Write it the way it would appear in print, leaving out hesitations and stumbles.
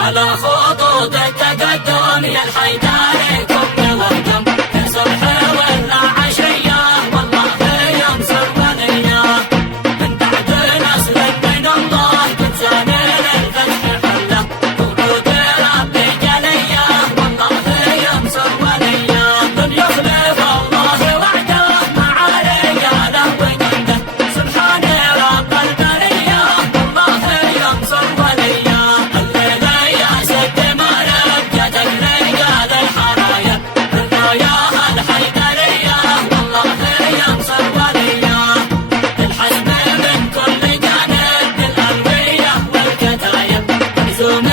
على خطوط التقدم يا الحيدر كن واهجم، في صبح ولا عشية والله ينصر وليه، من بعد نصر من الله قد زانل الفتح حله، وعود ربي جليه والله ينصر وليه، من يخلف الله وعده مع رجاله وجنده، سبحان رب البريه والله ينصر وليه. الليله يا ست مرب جاتك رجال الحرايا، الرايه الحيدريه والله ينصر وليه، الحزم من كل جانب بالالويه والكتايب، مهزوم